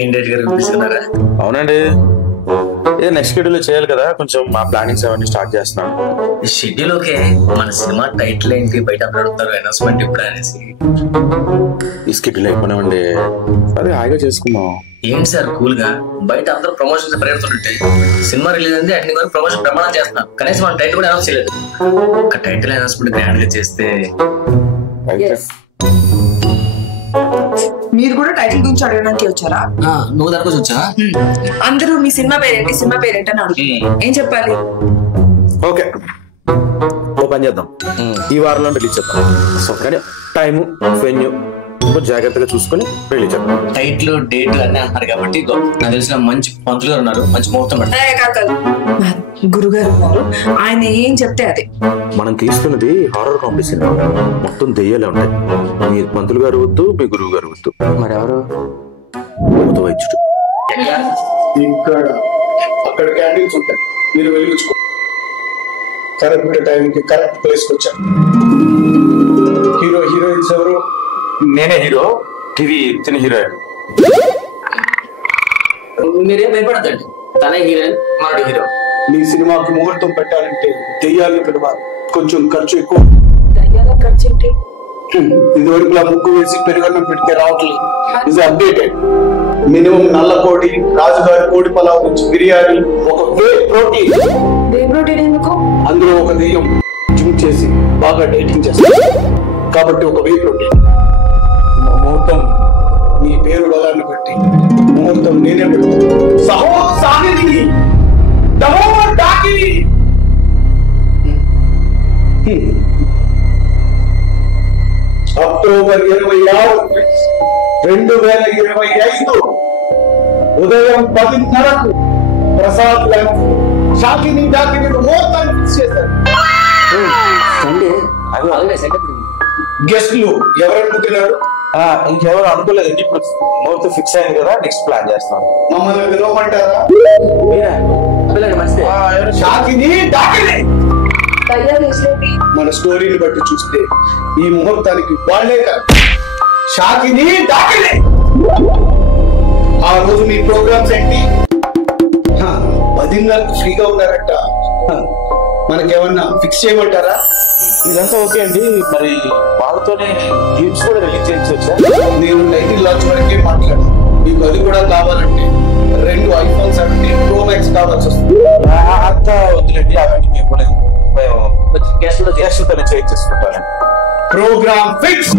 ఏంటి గారు చూపిస్తున్నారా? అవునండి, ఇది నెక్స్ట్ షెడ్యూల్ చేయాలి కదా, కొంచెం మా ప్లానింగ్స్ అవన్నీ స్టార్ట్ చేస్తున్నాను. షెడ్యూల్ ఓకే, మన సినిమా టైటిల్ ఏంటి బయట అడుగుతారు అనౌన్స్మెంట్ ఇప్పుడు అనేసి. ఈ షెడ్యూల్ అయిపోయినామండి, అదే హాయిగా చేసుకుందాం. ఏంటి సార్ కూల్ గా బయట అందరూ ప్రమోషన్స్ పరిగెడుతుంటే సినిమా రిలీజ్ అయింది అన్ని వరకు ప్రమోషన్ ప్రమాణం చేస్తున్నాం, కనీసం మన టైటిల్ కూడా అనౌన్స్ చేయలేదు. ఒక టైటిల్ అనౌన్స్మెంట్ గ్రాండ్ గా చేస్తే. మీరు కూడా టైటిల్ గురించి అడగడానికి వచ్చారా? నువ్వు దానికోసం వచ్చా? అందరూ మీ సినిమా పేరేంటి సినిమా పేరేంటి అని అడుగుతున్నారు, ఏం చెప్పాలి? ఓకే, ఓ పని చేద్దాం, ఈ వారంలో రిలీజ్ చేద్దాం. సో కానీ టైము వెన్యూ జాగ్రత్తగా చూసుకొని రిలీజ్ చేద్దాం. టైటిల్ డేట్ అన్నీ అంటున్నారు కాబట్టి నాకు తెలిసిన మంచి పంతులు గారు ఉన్నారు, మంచి ముహూర్తం గురుగారు ఉన్నారు, ఆయన ఏం చెప్తే అదే. మనం తీసుకున్నది హారర్ కామెడీ సినిమా, మొత్తం దెయ్యాలే ఉంటాయి. మీ పంతులు గారు వద్దు, మీ గురువు గారు వద్దు. మరి ఎవరు? వైద్యుడు. ఇక్కడ అక్కడ క్యాండిల్స్ ఉంటాయి, మీరు వెలిగించుకో. కరెక్ట్ టైంకి కరెక్ట్ ప్లేస్కి వచ్చాను. హీరో హీరోయిన్స్ ఎవరు? నేనే హీరో, ఇది తిన హీరోయిన్. మీరేం భయపడద్దండి, తనే హీరోయిన్ మనోడు హీరో. మీ సినిమాకి ముహూర్తం పెట్టాలంటే దెయ్యాలను పిలవాలి, కొంచెం ఖర్చు ఎక్కువ. ఇది వరకులా ముగ్గు వేసి పెరుగన్నం పెడితే రావట్లేదు, ఇది అప్డేటెడ్. మినిమం నల్ల కోడి, రాజుగారి కోడి పలావ్ నుంచి బిర్యానీ, ఒక వే ప్రోటీన్. అందులో ఒక దెయ్యం జూమ్ చేసి బాగా డైటింగ్ చేస్తారు, కాబట్టి ఒక వే ప్రోటీన్. ముహూర్తం మీ పేరు బలాన్ని బట్టి ముహూర్తం నేనే పెడతాను. అక్టోబర్ 26, 2025 ఉదయం 10:30 ప్రసాద్ షాకిని డాకిని ముహూర్తాన్ని ఫిక్స్ చేశారు. గెస్ట్లు ఎవరనుకుంటున్నారు? ఇంకెవరు అనుకోలేదండి, ఇప్పుడు ముహూర్తం ఫిక్స్ అయింది కదా, నెక్స్ట్ ప్లాన్ చేస్తాం. మమ్మల్ని పిలవమంటారా? షాకిని డాకిని. మన స్టోరీని బట్టి చూస్తే ఈ ముహూర్తానికి వాళ్ళే కాదు, షాకిని డాకిని. ఆ రోజు మీ ప్రోగ్రామ్స్ ఏంటి? 10:30 ఫ్రీగా ఉన్నారట, మనకేమన్నా ఫిక్స్ చేయమంటారా? ఇదంతా ఓకే అండి, మరి వాళ్ళతోనే గేమ్స్ కూడా రిలీజ్ చేయొచ్చా? నేను టైటిల్ లాంచ్ వరకే మాట్లాడాను, మీకు అది కూడా కావాలంటే 2 iPhone 17 Pro Max కావాల్సి వస్తుంది. అంతా వద్దులేండి, అవన్నీ మేము గెస్ట్లతోనే చేయించేసుకుంటాను. Programme fix.